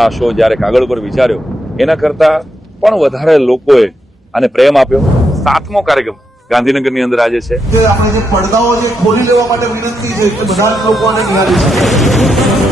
આ શો જયારે કાગળ પર વિચાર્યો એના કરતા પણ વધારે લોકોએ આને પ્રેમ આપ્યો. 7મો કાર્યક્રમ ગાંધીનગરની અંદર આજે છે. આપણે જે પડદાઓ જે ખોલી લેવા માટે વિનંતી છે કે બધા લોકો આને નિહાળી શકે.